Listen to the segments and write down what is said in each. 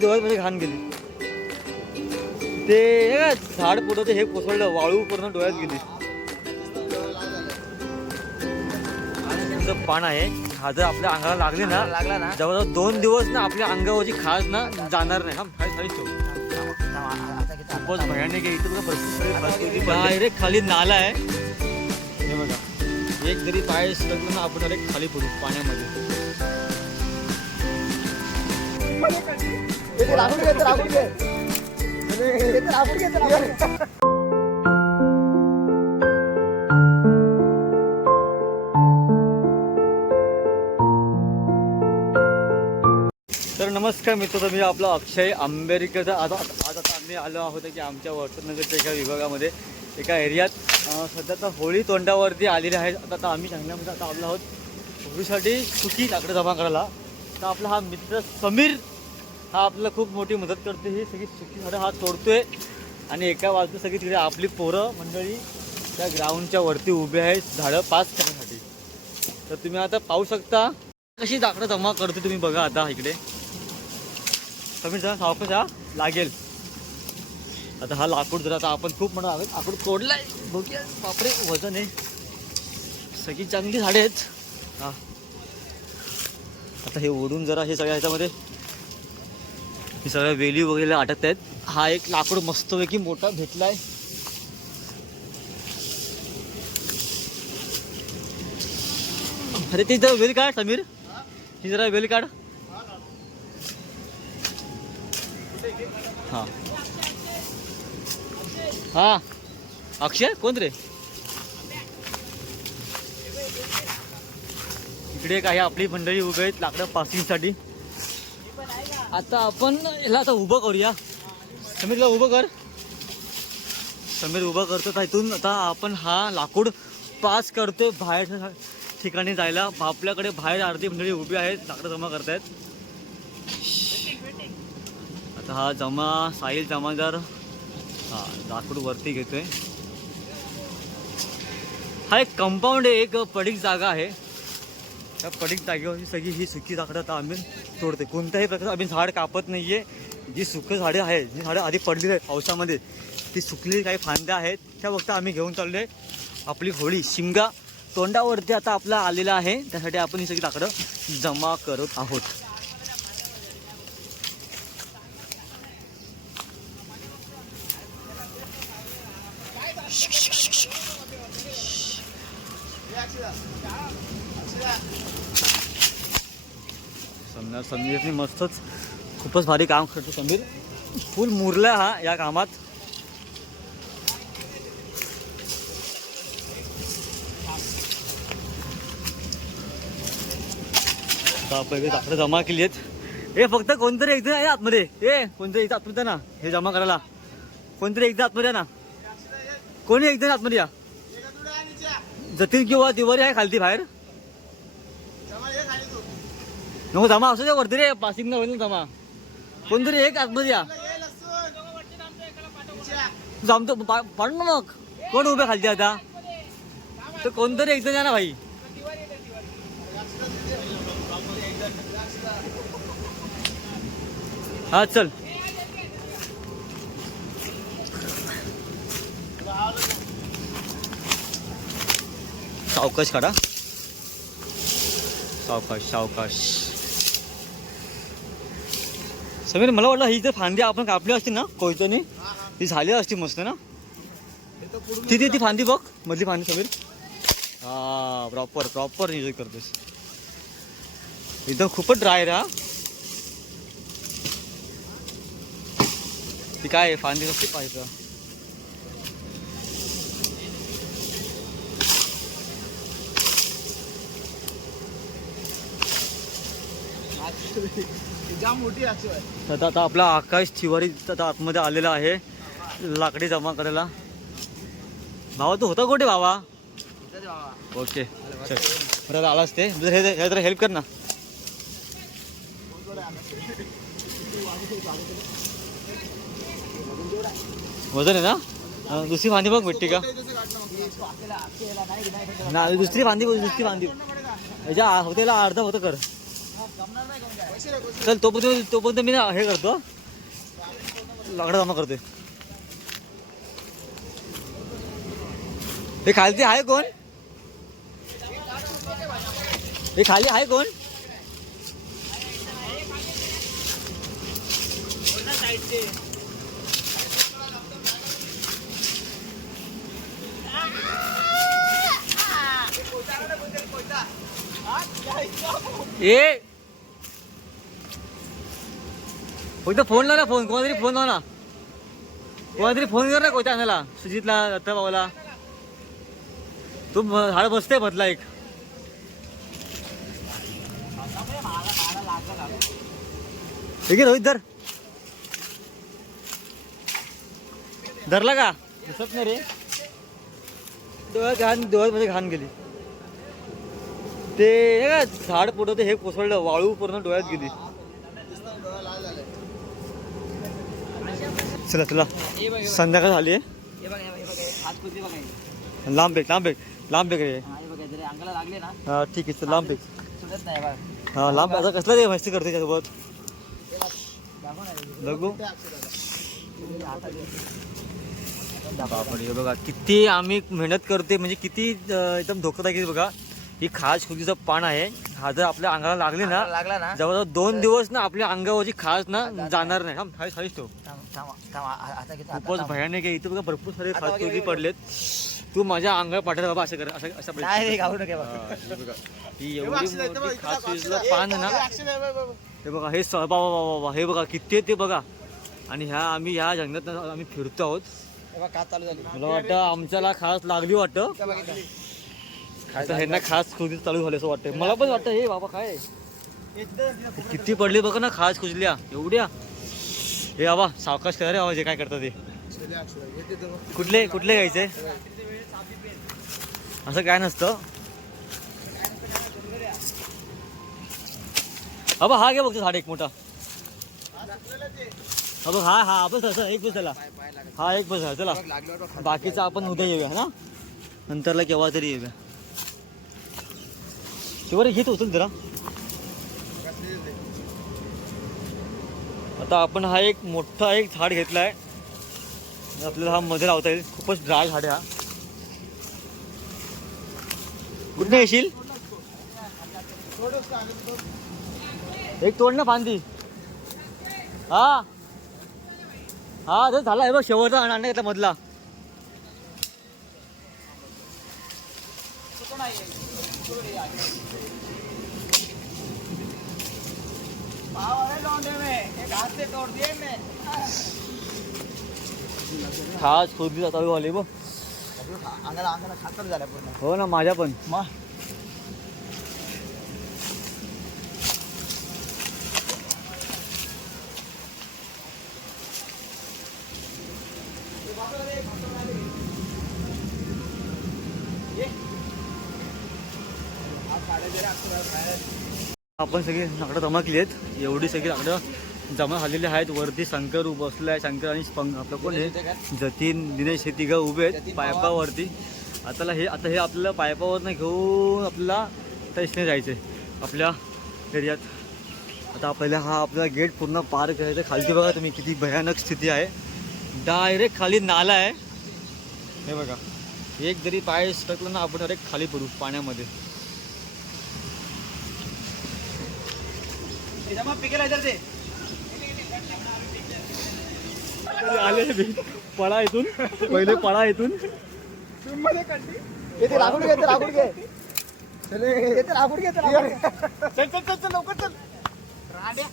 डोळ्यामध्ये घाण गेली. ते हे काय झाड पुढं ते हे कोसळलं वाळू पूर्ण डोळ्यात गेली. पान आहे हा जर आपल्या अंगाला लागली ना लागला ना. जवळजवळ दोन दिवस ना आपल्या अंगावरची खाज ना जाणार नाही. हा खाली खूपच भयानक आहे इथं बघा भरपूर डायरेक्ट खाली नाला आहे. हे बघा एक जरी पाय सरकलं ना आपण डायरेक्ट खाली पडू पाण्यामध्ये. राखून घे राखून घे. राखून घे राखून तर नमस्कार मित्र मी आपला अक्षय आंबेडकर आज आज आता आम्ही आलो आहोत की आमच्या वर्तनगरच्या एका विभागामध्ये एका एरियात. सध्या तर होळी तोंडावरती आलेली आहे. आता आता आम्ही सांगण्यामध्ये आता आलो आहोत. होळीसाठी सुखी लाकडं जमा करायला. तर आपला हा मित्र समीर हा आपल्याला खूप मोठी मदत करते. ही सगळी सुकी झाडं हा तोडतोय. आणि एका बाजू सगळी तिकडे आपली पोरं मंडळी त्या ग्राउंडच्या वरती उभे आहेत. झाडं पास करण्यासाठी. तर तुम्ही आता पाहू शकता. कशी लाकडं जमा करते तुम्ही बघा आता इकडे. कमी जरा सावकाश हा लागेल. आता हा लाकूड जरा आता आपण खूप म्हणा लाकूड तोडलाय. बघूया. बापरे वजन आहे. सगळी चांगली झाडे आहेत. हा. आता हे ओढून जरा हे सगळ्या ह्याच्यामध्ये हे सगळ्या वेली वगैरे अटकत आहेत. हा एक लाकूड मस्तपैकी मोठा भेटलाय. अरे ते जरा वेल काढ समीर. ही जरा वेल काढ. हा. हा. अक्षय कोण रे? इकडे काही आपली मंडळी उभे आहेत लाकडं पासिंगसाठी आता आपण याला आता उभं करूया. समीरला उभं कर. समीर उभं करतो तर इथून. आता आपण हा लाकूड पास करतोय बाहेरच्या ठिकाणी जायला. आपल्याकडे बाहेर अर्धी मंडळी उभी आहेत. लाकडं जमा करतायत. आता हा जमा साहिल जमादार. हा लाकूड वरती घेतोय. हा एक कंपाऊंड आहे. एक पडीक जागा आहे. त्या पडीक जागेवरची सगळी ही सुकी लाकडं आता आम्ही तोडते कोणत्याही प्रकारचं आम्ही झाड कापत नाही आहे जी सुकं झाडे आहेत जी झाडं आधी पडलेली आहेत पावसामध्ये ती सुकलेली काही फांद्या आहेत त्या फक्त आम्ही घेऊन चाललो आहे आपली होळी. शिमगा तोंडावरती आता आपला आलेला आहे. त्यासाठी आपण ही सगळी लाकडं जमा करत आहोत. समजा समीरने मस्तच खूपच भारी काम करतो. समीर फुल मुरला हा या कामात. आता जमा केली आहेत. हे फक्त कोणतरी एकदा आहे आतमध्ये. ए कोणतरी एकदा आतमध्ये ना. हे जमा करायला. कोणतरी एकदा आतमध्ये ना. कोणी एकदा आतमध्ये या? जतीन किंवा दिवाळी आहे खालती बाहेर? नको जमा असू द्या वरती रे. पासिंग होईल जमा कोणतरी एक आतमध्ये या. जमतो पा- पाड ना मग. कोण उभे खालते आता? तर कोणतरी एकदा या ना भाई. हा चल. सावकाश काढा. सावकाश सावकाश. समीर मला वाटलं ही जर फांदी आपण कापली असती ना कोयत्याने ती झाली असती मस्त ना? ती ती ती फांदी बघ मधली फांदी समीर. हा प्रॉपर प्रॉपर एन्जॉय करतोस एकदम खूपच ड्राय रा ती काय फांदी कसली पाहिजे? असते आता आपला आकाश तिवारी आता आतमध्ये आलेला आहे. लाकडी जमा करायला. भावा तू होता कुठे भावा? ओके आता आलास ते. जर हे जरा हेल्प कर ना. वजन आहे ना? दुसरी फांदी बघ भेटते का? ना दुसरी फांदी बघ, दुसरी फांदी. ह्याच्या होतेला अर्धा होतं कर. चल तोपर्यंत तोपर्यंत मी ना हे करतो. लाकडं जमा करतोय. हे खालती आहे कोण? हे खाली आहे कोण? ए फक्त फोन लाव ना फोन? कोणातरी फोन लाव ना कोणातरी फोन कर ना कोणत्या आणायला सुजितला दत्ता भाऊला. तू झाड बसते मधला एक. ठीक आहे रोहित धर. धरला का? दिसत नाही रे. डोळ्यात घाण डोळ्यामध्ये घाण गेली. ते झाड पुढं ते हे कोसळलं वाळू पूर्ण डोळ्यात गेली. चला चला. संध्याकाळ झाली. आहे लांब बेक लांब बेक लांब बेक रे. हा ठीक आहे लांब बेक हा लांब आता कसलं ते मस्ती करते त्यासोबत बघू. बापरे बघा किती आम्ही मेहनत करते म्हणजे किती एकदम धोकादायक बघा. ही खास खुदीचं पान आहे. हा जर आपल्या अंगाला लागली ना लागला ना जवळजवळ दोन दिवस ना आपल्या अंगावरची खास ना जाणार नाही. थांब खालीच ठेव खूपच. भयानक आहे. इथं बघा भरपूर सारे खास बघा. पडलेत. तू माझ्या अंगावर पाठवलं बाबा असं कर असं बघ. हा, हे. ही एवढी मोठी खास पान आहे ना. हे बघा हे बाबा बाबा हे बघा किती आहे ते बघा. आणि ह्या आम्ही ह्या जंगलात आम्ही फिरतो आहोत. मला वाटतं आमच्याला खास लागली वाटतं. आता ह्यांना खास खुदी चालू झाली असं वाटतं मला पण वाटतं हे बाबा काय? किती पडली बघा ना खास खुजल्या एवढ्या. हे बाबा सावकाश करा रे बाबा जे काय करतात ते. कुठले कुठले घ्यायचे? असं काय नसतं. अबा हा घे बघतो झाड एक मोठा. अबा हा हा बस असं एक बस झाला हा एक बस झाला चला. बाकीचा बाकीचं आपण उद्या येऊया ना? नंतरला केव्हा तरी येऊया. शिवर घेत उचल जरा. आता आपण हा एक मोठा एक झाड घेतलाय. आपल्याला हा मध्ये लावता येईल. खूपच ड्राय झाड आहे हा. कुठे येशील? एक तोड ना फांदी. हा. हा तर झाला आहे बघ शेवटचा आणा घेतला मधला पाव अरे लौंडे में, ये घास से तोड़ दिए मैं. खास खोदली चालू झाली बघ अंगाला अंगाला खातर झाल्या पूर्ण हो ना माझ्या पण. मग आपण सगळी लाकडं जमा केली आहेत. एवढी सगळी लाकडं जमा झालेली आहेत. वरती शंकर उभं बसलं आहे. शंकर आणि आपलं कोण आहे? जतीन दिनेश हे तिघं उभे आहेत पायपावरती. आताला हे आता हे आपल्याला पायपावरनं घेऊन आपल्याला तैसने जायचं आहे आपल्या एरियात. आता आपल्याला हा आपला गेट पूर्ण पार करायचा. खालती बघा तुम्ही किती भयानक स्थिती आहे. डायरेक्ट खाली नाला आहे. हे बघा. एक जरी पाय टाकलं ना आपण डायरेक्ट खाली पडू पाण्यामध्ये जमा पिकेला इधर दे आले. पळा इथून. पहिले पळा इथून. येते रागून घे रागून घे. चले. येते रागून घे. चल चल चल चल लवकर चल. राड्या.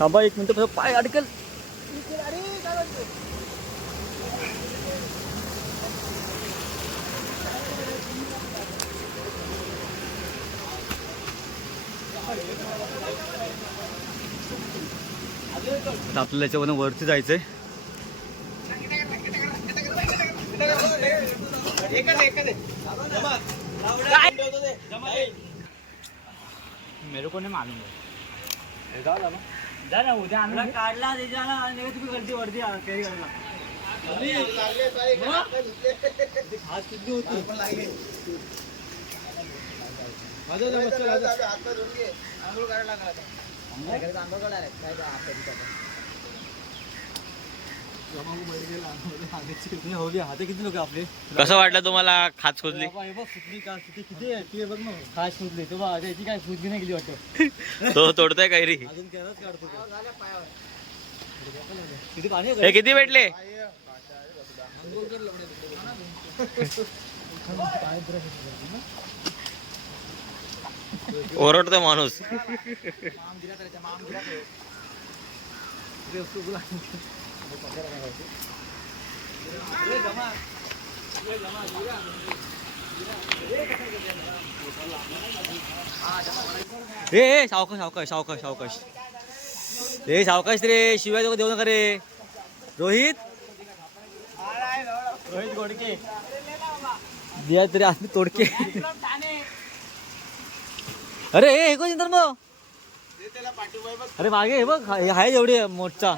थांबा एक मिनिट पाय अडकल. अरे तर आपल्याला याच्यावरून वरती जायचंय. एकच एकच मेरे को नहीं मालूम जा ना उद्या आणला काढला त्याच्याला तुम्ही गलती वरती कॅरी करायला खास किती होती किती हो गया हाते? किती लोक आपले? कसं वाटलं तुम्हाला खाच खोदली बाबा, हे बघ फुटली का? किती किती आहे? ती बघ ना. खास फुटली तो बघ याची काय फुटली नाही गेली वाटतं. तो तोडतोय कैरी. अजून केलाच काढतो तो. किती पाणी आहे हे? किती भेटले? ओरडतोय माणूस. ए ए, सावकाश सावकाश सावकाश सावकाश. ए सावकाश रे शिवाय तो देऊ नका रे. रोहित? रोहित गोडके दिया तरी आम्ही तोडके. अरे ए हे कोण मग? अरे मागे हे बघ हे आहे एवढी मोठचा.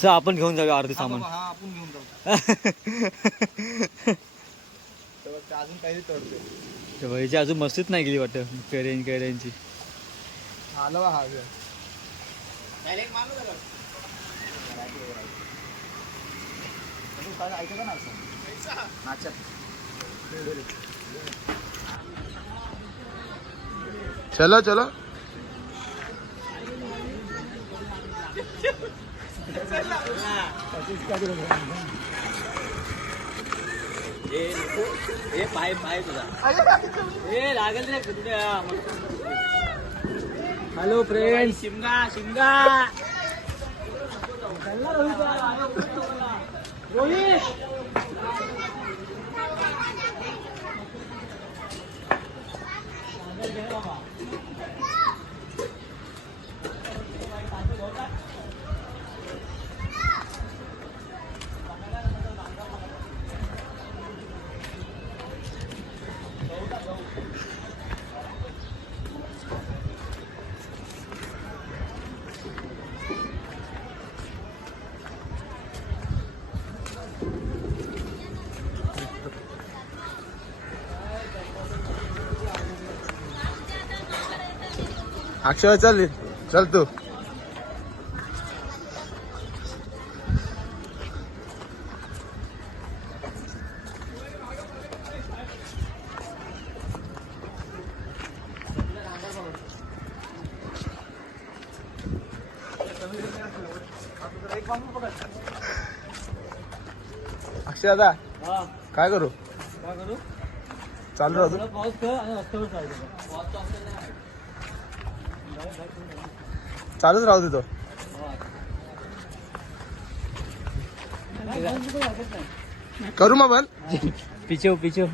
चल आपण घेऊन जाऊया अर्धी सामान. हा आपण घेऊन जाऊ. अजून काही तोडते अजून मस्तीच नाही गेली वाटतं करेन करेनची. आलो हा. ऐकलं ना नाचत. चलो चलो. ए पाय पाय तुझा ए लागेल रे हॅलो फ्रेंड शिमगा शिमगा रोहित अक्षय चल चल तू. अक्षय दादा काय करू? काय करू? चालू राहतो पाऊस कर आणि रस्त्यावर चालतो चालूच राहू देतो करू मग पण पिचव पिचव